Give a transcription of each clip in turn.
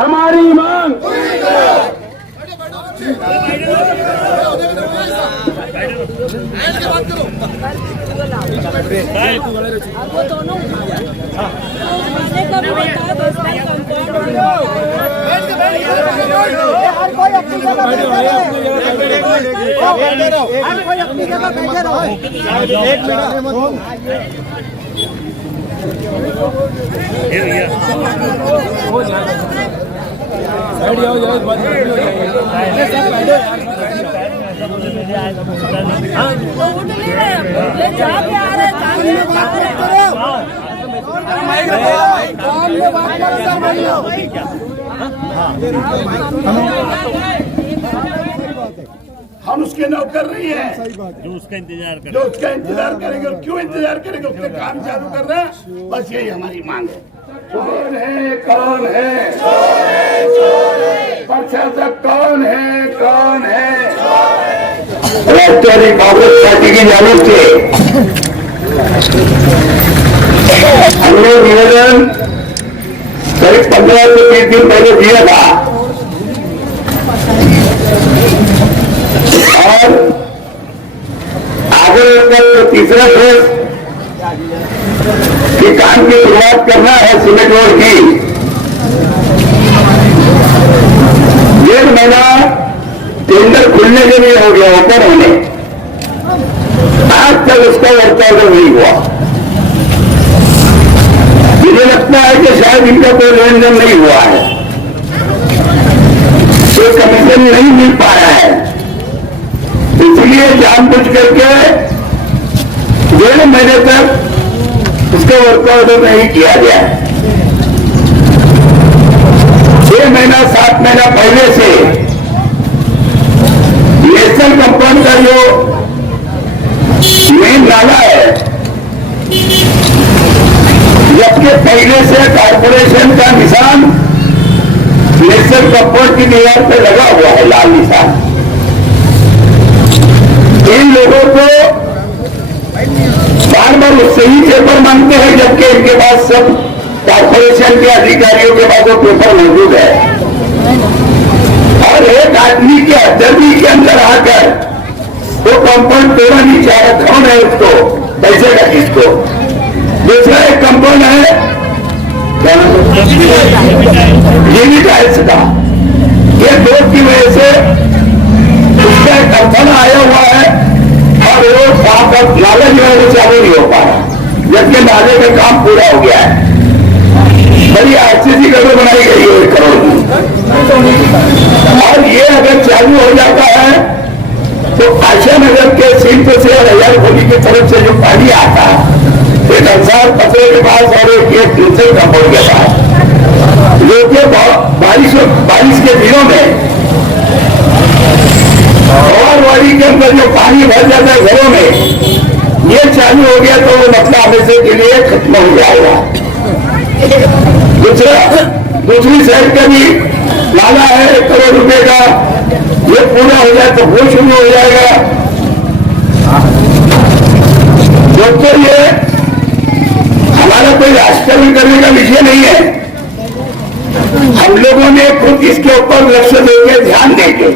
हमारी मांग हम उसके नौकर नहीं है जो उसका इंतजार करेंगे और क्यों इंतजार करेंगे, उसने काम चालू कर रहे हैं, बस यही हमारी मांग है। कौन है प्रशासक, कौन है राष्ट्रीय कांग्रेस पार्टी की जानिब से हमने निवेदन करीब 15 से 20 दिन पहले दिया था और आगे बढ़कर तीसरा फेज कि काम की शुरुआत करना है सीमेंट रोड की। 1.5 महीना टेंडर खुलने के लिए हो गया, ओपन होने, आज तक उसका वर्कआउट नहीं हुआ। मुझे लगता है कि शायद इनका कोई लेन देन नहीं हुआ है, कोई कमीशन नहीं मिल पाया है, इसलिए जानबूझ करके 1.5 महीने तक उसका वर्कआउट नहीं किया गया। 6 महीना 7 महीना पहले से नेशनल कंपाउंड का जो मेन नाला है, जबकि पहले से कॉर्पोरेशन का निशान नेशनल कंपाउंड की दीवार पर लगा हुआ है, लाल निशान। इन लोगों को बार बार उससे ही पेपर मांगते हैं, जबकि इनके पास सब कॉर्पोरेशन के अधिकारियों के पास वो पेपर मौजूद है। और एक आदमी के हथेली के अंदर आकर वो कंपाउंड तोड़ा नहीं चाह रहा, कौन है उसको पैसे का किसको। दूसरा एक कंपाउंड है जीवी टाइल्स का, ये 2 की वजह से उसका एक अर्थन आया हुआ है और वो नाले जो है वो चालू नहीं हो पा रहा, जबकि नाले का काम पूरा हो गया है। बड़ी आरसीसी करोड़ बनाई गई है 1 करोड़ की, और ये अगर चालू हो जाता है तो आशा नगर के सिंध से और हजार होली की तरफ से जो पानी आता है, एक अंसार पसरे के पास और एक दूसरे कंपाउंड के पास, जो कि बारिश के दिनों में वाड़ी के अंदर जो पानी भर जाता है घरों में, ये चालू हो गया तो वो मसला हमेशा के लिए खत्म हो जाएगा। दूसरी साइड का भी नाला है 1 करोड़ रुपए का, ये पूरा हो जाए तो वो शुरू हो जाएगा। दोस्तों, ये हमारा कोई राजकारण करने का विषय नहीं है, हम लोगों ने खुद इसके ऊपर लक्ष्य देके ध्यान देके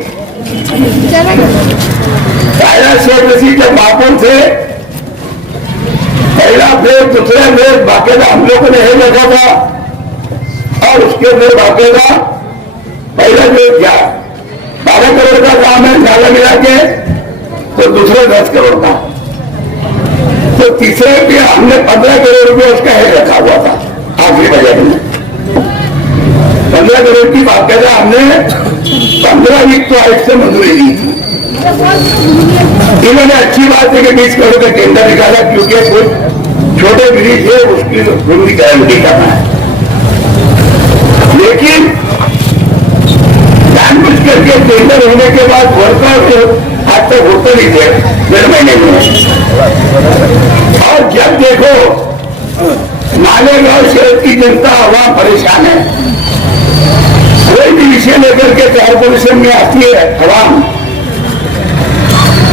जब मापुर थे, पहला फेज, दूसरा फेज बाकायदा हम लोगों ने यही रखा था, और उसके अंदर बाकायदा पहला फेज 12 करोड़ का काम है नाला मिला के, तो दूसरा 10 करोड़ का, तो तीसरे पे हमने 15 करोड़ रुपये उसका है रखा हुआ था। आखिरी बजट में 15 करोड़ की बाकायदा हमने 15 वीक तो आइट से मंजूरी दी थी। इन्होंने अच्छी बात है कि 20 करोड़ का टेंडर निकाला, क्योंकि कुछ छोटे ब्रिज है उसकी पूरी गारंटी करना है, लेकिन जानबूझ करके टेंडर होने के बाद वर्कआउट आज तक होते नहीं थे 1.5 महीने में। और जब देखो मालेगांव शहर की जनता आवाम परेशान है, कोई भी विषय लेकर के कॉर्पोरेशन में आती है आवाम,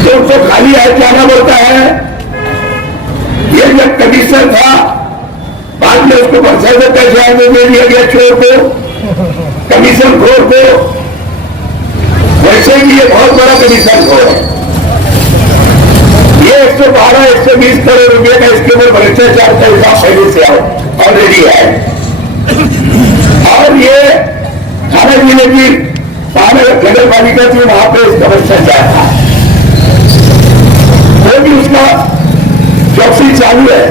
तो उनको खाली हाथ जाना पड़ता है। ये जब कमिश्नर था बाद में उसको प्रशासन का जायजा दे दिया गया चोर को, कमीशन खोर को। वैसे ही ये बहुत बड़ा कमीशन खोर है। ये 112-120 करोड़ रुपए का इसके ऊपर भ्रष्टाचार का हिसाब पहले से ऑलरेडी है। और ये थाना जिले की नगर पालिका थी, वहां पे इसका भ्रष्टाचार था, वो भी उसका चौकसी चालू है।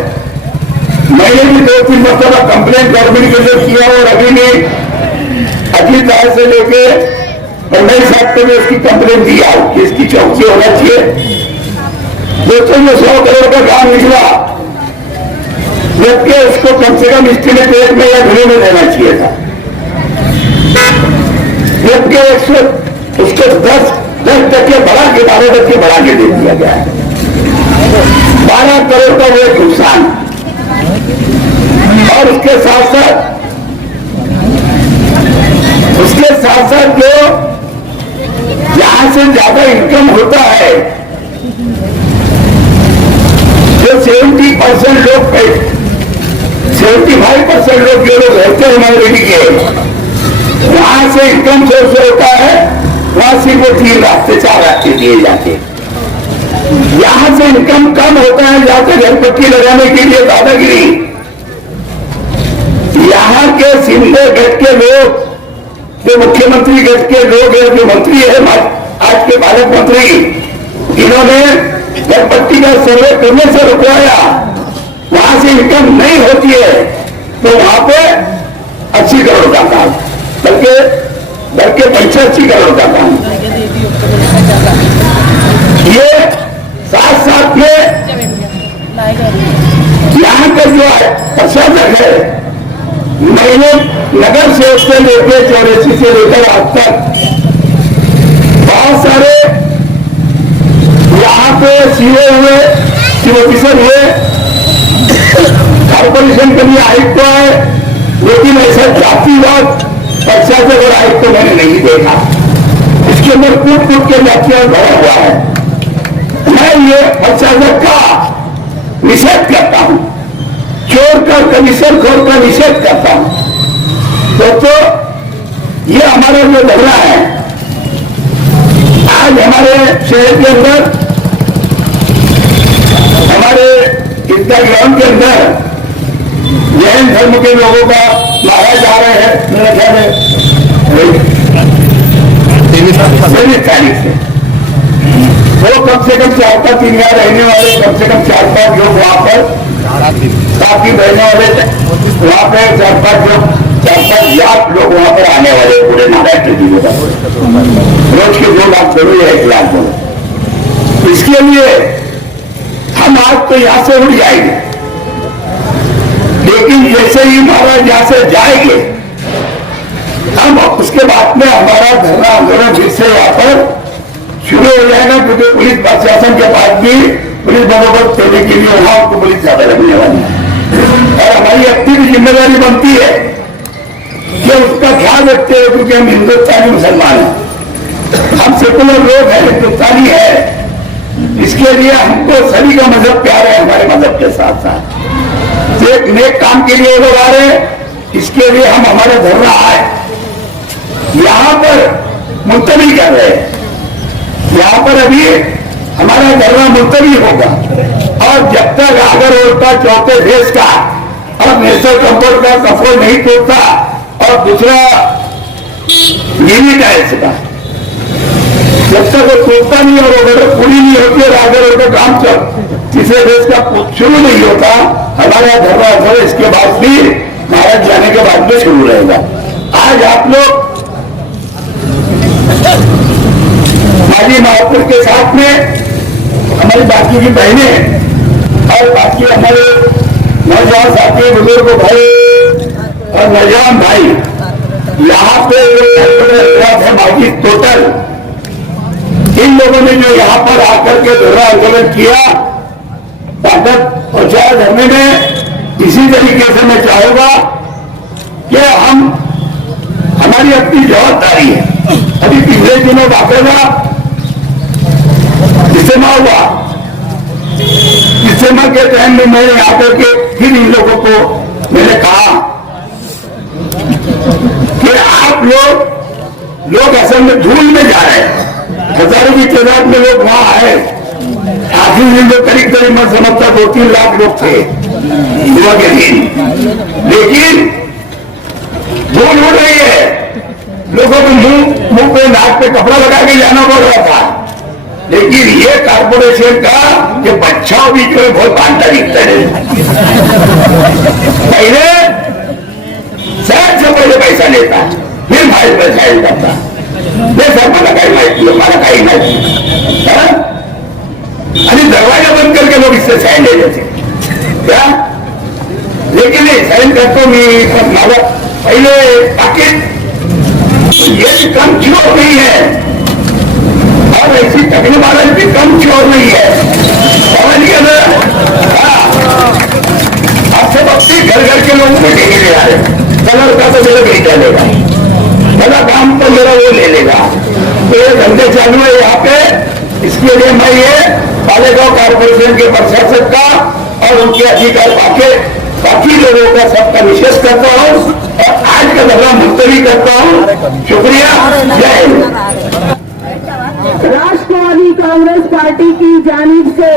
मैंने भी 2-3 मरतबा कंप्लेंट गवर्नमेंट के लिए किया और अभी भी अखिल राय से लेके पंडित साहब को भी उसकी कंप्लेंट दिया कि इसकी चौकसी होना चाहिए। दोस्तों, जो 100 करोड़ का काम निकला, जबकि उसको कम से कम एस्टीमेट में या घरों में देना चाहिए था, जबकि उसको 10% बढ़ा के 12% बढ़ा के दे दिया गया है। 12 करोड़ का वो एक नुकसान। और उसके साथ साथ जो जहां से ज्यादा इनकम होता है, जो 70% लोग 75% लोग जो लोग रहते हैं माइनॉरिटी के, वहां से इनकम सोर्स होता है, वहां सिर्फ 3 रास्ते 4 रास्ते दिए जाते हैं। यहां से इनकम कम होता है, जाते घर पट्टी लगाने के लिए दादागिरी। यहां के सिंधे गढ़ के लोग, जो मुख्यमंत्री गढ़ के लोग हैं, जो मंत्री है आज के पालक मंत्री, इन्होंने घर पट्टी का सर्वे करने से रुकवाया। वहां से इनकम नहीं होती है तो वहां पे 80 करोड़ का काम, बल्कि 85 करोड़ का काम। ये साथ में यहाँ का जो प्रशासक है, मैंने नगर सेवक से लेकर 84 से लेकर आज तक बहुत सारे यहाँ पे सीए हुए, चीफ ऑफिसर हुए, कॉर्पोरेशन के लिए आयुक्त है, लेकिन ऐसा जातिवाद प्रशासक और आयुक्त को मैंने नहीं देखा। इसके अंदर कूट के जातिवाद भरा हुआ है। मैं ये प्रशासक का निषेध करता हूं, चोर का, कमीशन खोर का निषेध करता हूं। दोस्तों, ये हमारा जो धरना है, आज हमारे शहर के अंदर, हमारे ईदगाह ग्राउंड के अंदर जैन धर्म के लोगों का मारा जा रहे हैं। मेरा ख्याल है 23 तारीख से वो कम से कम 4-5 दिन यहाँ रहने वाले, कम से कम 4-5 लोग वहां पर साथी रहने वाले, वहां पे 4-5 लोग वहां पर आने वाले, पूरे महाराष्ट्र जिले का रोज के 2 लाख करो या 1 लाख करो। इसके लिए हम आज तो यहां से उड़ जाएंगे, लेकिन जैसे ही महाराज यहां से जाएंगे, हम उसके बाद में हमारा धरना आंदोलन फिर से यहाँ पर शुरू हो जाएगा, क्योंकि पुलिस प्रशासन के पास भी पुलिस बंदोबस्त देने के लिए वहां उनको पुलिस ज्यादा लगने वाली है। और हमारी अपनी भी जिम्मेदारी बनती है कि उसका ख्याल रखते हुए, क्योंकि हम हिंदुस्तानी मुसलमान हैं, हम सेकुलर लोग हैं, हिंदुस्तानी है, इसके लिए हमको सभी का मजहब प्यार है। हमारे मजहब के साथ साथ एक नेक काम के लिए लोग आ रहे हैं, इसके लिए हम हमारा धरना आए यहां पर मुलतवी कर रहे हैं। यहां पर अभी हमारा धरना मुलतवी होगा, और जब तक अगर उल्टा चौथे देश का और नेशनल कंफर्ट का कफोल नहीं टूटता, और दूसरा यूनिट है इसका, जब तक वो टूटता नहीं और ऑर्डर पूरी नहीं होती और अगर उनका काम तीसरे देश का शुरू नहीं होता, हमारा धरना इसके बाद भी भारत जाने के बाद भी शुरू रहेगा। आज आप लोग माजी महापुर के साथ में हमारी बाकी की बहनें और बाकी हमारे नौजवान साथी, बुजुर्ग भाई और नौजवान भाई, यहाँ पे है बाकी टोटल इन लोगों ने जो यहाँ पर आकर के धरना आंदोलन किया, ताकत पहुंचाया धरने में। इसी तरीके से मैं चाहूंगा कि हम, हमारी अपनी जवाबदारी है। अभी पिछले दिनों बाकायदा इज्तिमा हुआ, इज्तिमा के टाइम में मैंने आकर के फिर इन लोगों को मैंने कहा कि आप लोग असल में धूल में जा रहे हैं। हजारों की तादाद में लोग वहां आए। आखिरी दिन जो करीब करीब मैं समझता 2-3 लाख लोग थे सुबह के दिन, लेकिन धूल उड़ रही है। लोगों को मुंह पे नाक पे कपड़ा लगा के जाना पड़ रहा था। लेकिन ये कारपोरेशन का ये बच्चाओं बीच में बहुत बांटा दिखता है। पहले शहर से पहले पैसा लेता, फिर भाई पैसा करता। ये सब मला काही माहिती है, मला काही माहिती। अरे दरवाजा बंद करके लोग इससे साइन ले लेते क्या? लेकिन ये साइन करतो मी, पण मला पहले पाकिट ये भी कम क्यों नहीं है? और ऐसी तकने वाला भी कम क्यों नहीं है? समझ गया ना? अब सब अपने घर घर के लोगों को टेके ले आ रहे। कलर का तो मेरा बेटा लेगा, मेरा काम तो मेरा वो ले लेगा। तो ये धंधे चालू है यहाँ पे। इसके लिए मैं ये मालेगांव कारपोरेशन के प्रशासक का और उनके अधिकार बाकी लोगों का सबका निषेध करता हूँ और आज का धरना मुलतवी करता हूँ। शुक्रिया, जय हिंद। राष्ट्रवादी कांग्रेस पार्टी की जानिब से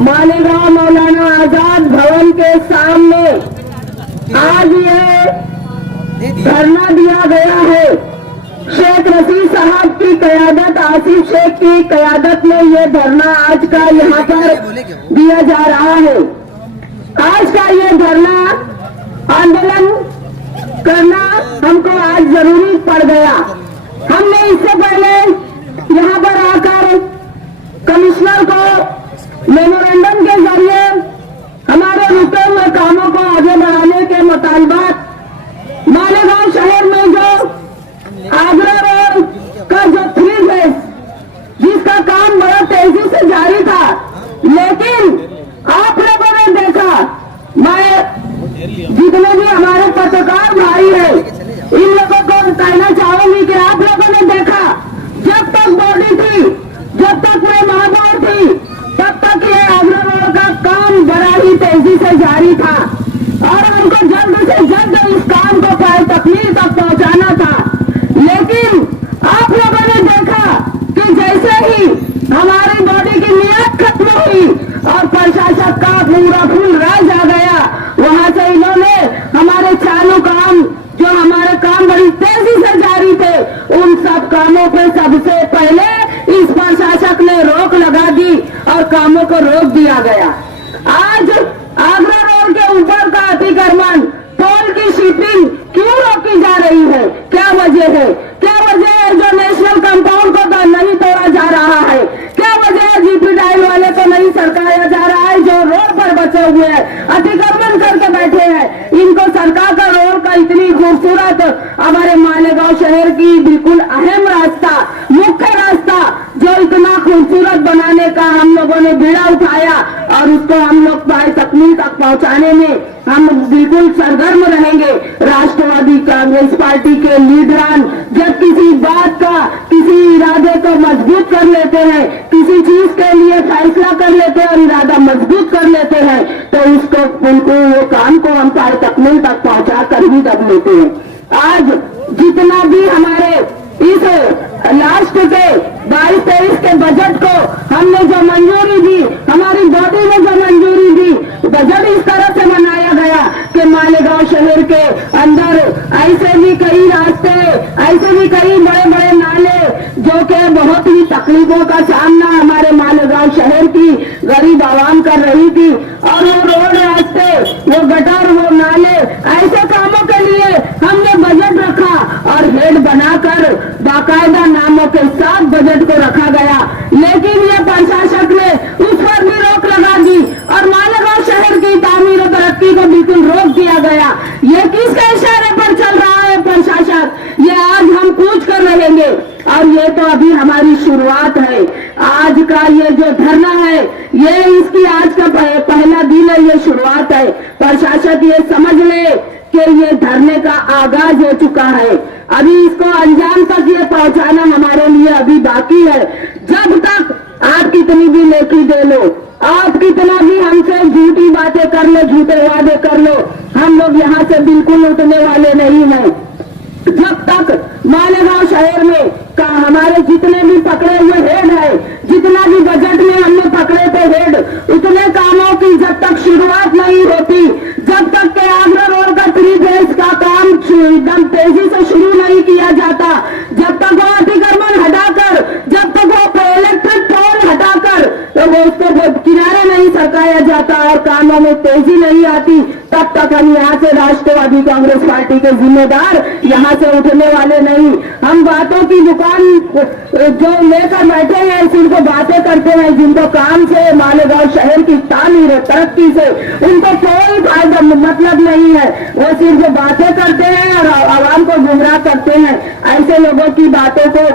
मालेगांव मौलाना आजाद भवन के सामने आज ये धरना दिया गया है। शेख रशीद साहब की कयादत, आसिफ शेख की कयादत में ये धरना आज का यहाँ पर दिया जा रहा है। आज का ये धरना आंदोलन करना हमको आज जरूरी पड़ गया। हमने इससे पहले यहाँ पर आकर कमिश्नर को मेमोरेंडम के जरिए हमारे रुके हुए कामों को आगे बढ़ाने के मुतालबात, मालेगांव शहर में जो आगरा रोड का जो 3 फेज जिसका काम बड़ा तेजी से जारी था, लेकिन आप लोगों ने देखा, मैं जितने भी हमारे पत्रकार भाई हैं इन लोगों को कहना चाहूंगी कि आप लोगों ने देखा, जब तक बॉडी थी, जब तक मैं महापौर थी, तब तक ये आगरा रोड का काम बड़ा ही तेजी से जारी था और हमको जल्द से जल्द इस काम को तकमील तक पहुंचाना था। लेकिन आप लोगों ने देखा कि जैसे ही हमारी बॉडी की मियाद खत्म हुई और प्रशासक का पूरा फूल राज आ गया, वहां से इन्होंने हमारे चालू काम, जो हमारे काम बड़ी तेजी से जारी थे, उन सब कामों पे सबसे पहले इस प्रशासक ने रोक लगा दी और कामों को रोक दिया गया। आज आगरा रोड के ऊपर का अतिक्रमण, टोल की शिपिंग क्यों रोकी जा रही है? क्या वजह है? क्या वजह है जो नेशनल कंपाउंड को तो नहीं तोड़ा जा रहा है? क्या वजह है जीपी डायल वाले को नहीं सरकाया जा रहा है, जो रोड पर बचे हुए हैं, अतिक्रमण करके बैठे हैं, इनको सरकार का रोड का इतनी खूबसूरत हमारे मालेगांव शहर की बिल्कुल अहम रास्ता, मुख्य रास्ता जो इतना खूबसूरत बनाने का हम लोगों ने बीड़ा उठाया और उसको हम लोग तकमील तक पहुंचाने में हम बिल्कुल सरगर्म रहेंगे। राष्ट्रवादी कांग्रेस पार्टी के लीडरान जब किसी बात का, किसी इरादे को मजबूत कर लेते हैं, किसी चीज के लिए फैसला कर लेते हैं और इरादा मजबूत कर लेते हैं, तो उसको उनको वो काम को हम तकमील तक पहुंचा कर ही दब लेते हैं। आज जितना भी हमारे इस लास्ट के 22-23 के बजट को हमने जो मंजूरी दी, हमारी बॉडी ने जो मंजूरी दी, बजट इस तरह से बनाया गया कि मालेगांव शहर के अंदर ऐसे भी कई रास्ते, ऐसे भी कई बड़े बड़े नाले जो कि बहुत ही तकलीफों का सामना हमारे मालेगांव शहर की गरीब आवाम कर रही थी, और वो रोड रास्ते, वो गटर, वो नाले, ऐसे कामों के लिए हमने बजट रखा और हेड बनाकर बाकायदा नामों के साथ बजट को रखा गया। लेकिन ये प्रशासक ने उस पर भी रोक लगा दी और मालेगांव शहर की तामीर और तरक्की को बिल्कुल रोक दिया गया। ये किसके इशारे पर चल रहा है प्रशासक? ये आज हम पूछ कर रहेंगे और ये तो अभी हमारी शुरुआत है। आज का ये जो धरना है, ये इसकी आज का पहला दिन है, ये शुरुआत है। प्रशासक ये समझ ले कि ये धरने का आगाज हो चुका है, अभी इसको अंजाम तक ये पहुंचाना हमारे लिए अभी बाकी है। जब तक आप कितनी भी लेखी दे लो, आप कितना भी हमसे झूठी बातें कर लो, झूठे वादे कर लो, हम लोग यहाँ से बिल्कुल उठने वाले नहीं हैं। जब तक मालेगांव शहर में का हमारे जितने भी पकड़े हुए हेड है, जितना भी बजट में हमने पकड़े थे हेड, उतने कामों की जब तक शुरुआत नहीं होती, जब तक के आगरा रोड का 3 फेज का काम एकदम तेजी से शुरू नहीं किया जाता, जब तक वो अतिक्रमण हटाकर, जब तक वो इलेक्ट्रिक पोल हटाकर तो वो उसको किनारे नहीं सरकाया जाता और कामों में तेजी नहीं आती, तब तक हम यहाँ से राष्ट्रवादी कांग्रेस पार्टी के जिम्मेदार यहाँ से उठने वाले नहीं। हम बातों की दुकान जो लेकर बैठे हैं, सिर्फ बातें करते हैं, जिनको काम से मालेगांव शहर की तामीर तरक्की से उनको कोई फायदा मतलब नहीं है, वो सिर्फ बातें करते हैं और आवाम को गुमराह करते हैं। ऐसे लोगों की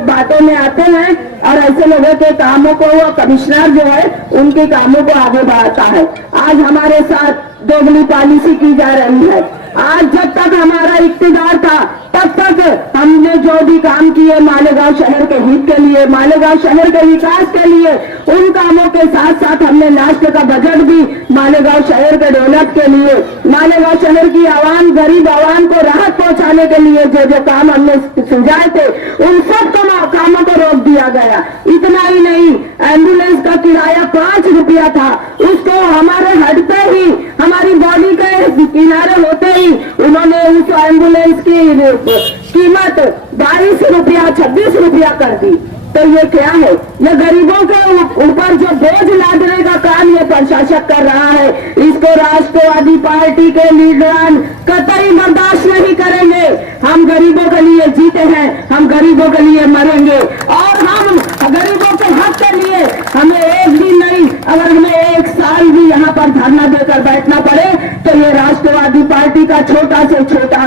बातों में आते हैं और ऐसे लोगों के कामों को वो कमिश्नर जो है उनके कामों को आगे बढ़ाता है। आज हमारे साथ दोगली पॉलिसी की जा रही है। आज जब तक हमारा इख्तियार था तब तक हमने जो भी काम किए मालेगांव शहर के हित के लिए, मालेगांव शहर के विकास के लिए, उन कामों के साथ साथ हमने लास्ट का बजट भी मालेगांव शहर के डेवलप के लिए, मालेगांव शहर की आवाम, गरीब आवाम को राहत पहुंचाने के लिए जो काम हमने सुझाए थे उन सब कामों को रोक दिया गया। इतना ही नहीं, एम्बुलेंस का किराया 5 रुपया था, उसको हमारे हटते ही, हमारी बॉडी के किनारे होते ही उन्होंने उस एम्बुलेंस की कीमत 22 रुपया 26 रुपया कर दी। तो ये क्या है? ये गरीबों के ऊपर जो बोझ लादने का काम ये प्रशासक कर रहा है, इसको राष्ट्रवादी पार्टी के लीडरान कतई बर्दाश्त नहीं करेंगे। हम गरीबों के लिए जीते हैं, हम गरीबों के लिए मरेंगे और हम गरीबों के हक के लिए हमें एक दिन नहीं, अगर हमें 1 साल भी यहाँ पर धरना देकर बैठना पड़े तो ये राष्ट्रवादी पार्टी का छोटा से छोटा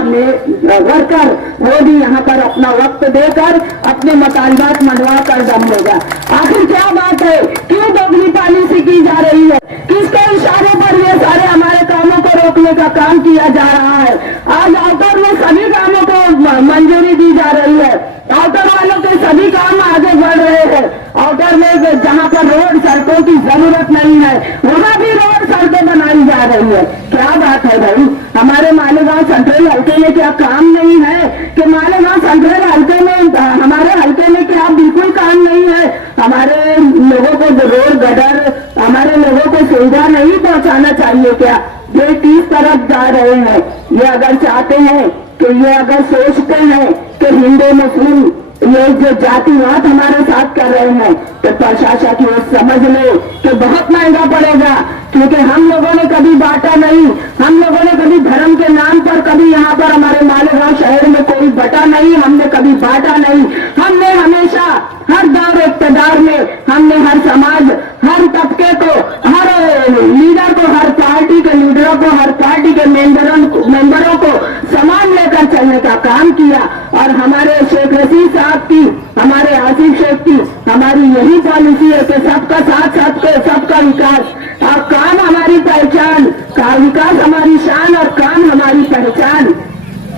वर्कर वो भी यहाँ पर अपना वक्त देकर अपने मुतालबात मनवा कर दम लेगा। आखिर क्या बात है? क्यों दोगली पॉलिसी की जा रही है? किसके इशारे पर ये सारे हमारे कामों को रोकने का काम किया जा रहा है? आज आउटर में सभी कामों को मंजूरी दी जा रही है, आउटर वालों के सभी काम आगे बढ़ रहे हैं। आउटर में जहाँ पर रोड सड़कों की जरूरत नहीं है वहाँ भी रोड सड़कें बनाई जा रही है। क्या बात है भाई? हमारे मालेगांव सेंट्रल हल्के में क्या काम नहीं है? कि मालेगांव सेंट्रल हल्के में, हमारे हल्के में क्या बिल्कुल काम नहीं है? हमारे लोगों को रोड गटर, हमारे लोगों को सुविधा नहीं पहुंचाना चाहिए क्या? ये किस तरफ जा रहे हैं? ये अगर चाहते हैं कि ये अगर सोचते हैं कि हिंदू मुस्लिम ये जो जातिवाद हमारे साथ कर रहे हैं तो प्रशासन ये समझ ले कि बहुत महंगा पड़ेगा, क्योंकि हम लोगों ने कभी बांटा नहीं, हम लोगों ने कभी धर्म के नाम पर कभी यहाँ पर हमारे मालेगांव शहर में कोई बटा नहीं, हमने कभी बांटा नहीं। हमने हमेशा हर दौर इक़्तिदार में हमने हर समाज, हर तबके को, हर लीडर को, हर पार्टी के लीडरों को, हर पार्टी के मेंबरों को समान लेकर चलने का काम किया। और हमारे शेख रशीद साहब की, हमारे आसिफ शेख की हमारी यही पॉलिसी है कि सबका साथ, सबका विकास और काम हमारी पहचान, का विकास हमारी शान और काम हमारी पहचान।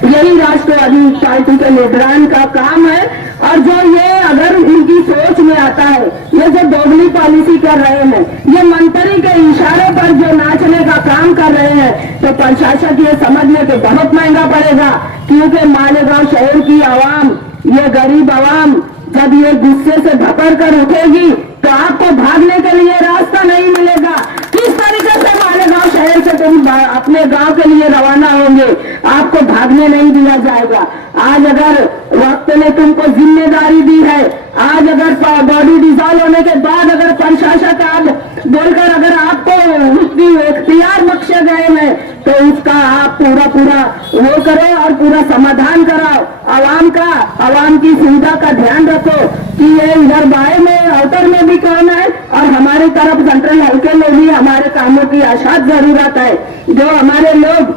यही राष्ट्रवादी पार्टी के लीडरान का काम है। और जो ये अगर उनकी सोच में आता है, ये जो दोगली पॉलिसी कर रहे हैं, ये मंत्री के इशारे पर जो नाचने का काम कर रहे हैं, तो प्रशासन ये समझने के बहुत महंगा पड़ेगा। क्योंकि मालेगांव शहर की आवाम, ये गरीब आवाम जब ये गुस्से से भपड़ कर उठेगी तो आपको भागने के लिए रास्ता नहीं मिलेगा। किस तरीके से मालेगांव शहर से तुम अपने गांव के लिए रवाना होंगे, आपको भागने नहीं दिया जाएगा। आज अगर वक्त ने तुमको जिम्मेदारी दी है, आज अगर बॉडी डिसॉल्व होने के बाद अगर प्रशासक आज बोलकर अगर आपको उसकी इख्तियार बख्शे गए हैं तो उसका आप पूरा वो करो और पूरा समाधान कराओ। आवाम का, आवाम की सुविधा का ध्यान रखो कि ये इधर बाएं में, आउटर में भी काम है और हमारी तरफ सेंट्रल हल्के में भी हमारे कामों की आशात जरूरत है। जो हमारे लोग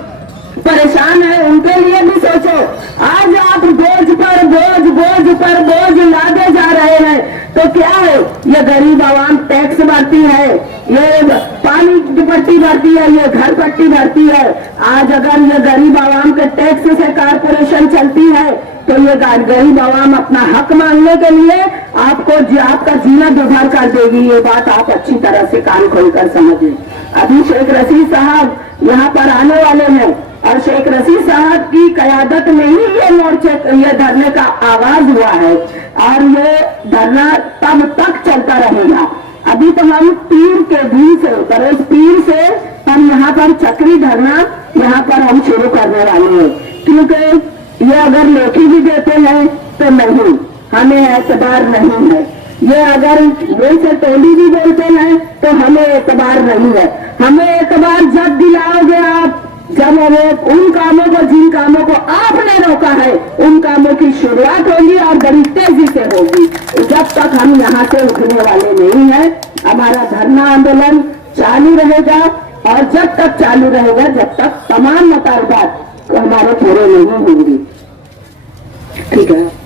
परेशान है उनके लिए भी सोचो। आज आप बोझ पर बोझ लादे जा रहे हैं तो क्या है? ये गरीब आवाम टैक्स भरती है, ये पानी की पट्टी भरती है, ये घर पट्टी भरती है। आज अगर ये गरीब आवाम के टैक्स से कारपोरेशन चलती है तो ये गरीब आवाम अपना हक मांगने के लिए आपका जीना दुभर कर देगी। ये बात आप अच्छी तरह से कान खोलकर समझें। अभी शेख रशीद साहब यहाँ पर आने वाले हैं और शेख रशीद साहब की क़यादत में ही ये धरने का आगाज हुआ है और ये धरना तब तक चलता रहेगा। अभी तो हम पीर के दिन से उतर, इस पीर से हम यहाँ पर चक्री धरना यहाँ पर हम शुरू करने वाले हैं, क्योंकि ये अगर लेखी भी देते हैं तो नहीं, हमें एतबार नहीं है। ये अगर मुंह से टोली भी बोलते हैं तो हमें एतबार नहीं है। हमें एतबार जब दिलाओगे आप, जब हमें उन कामों को, जिन कामों को आपने रोका है, उन कामों की शुरुआत होगी और बड़ी तेजी से होगी। जब तक हम यहाँ से उठने वाले नहीं हैं, हमारा धरना आंदोलन चालू रहेगा और जब तक चालू रहेगा, जब तक तमाम मुतालबात हमारे पूरे नहीं होंगे। ठीक है।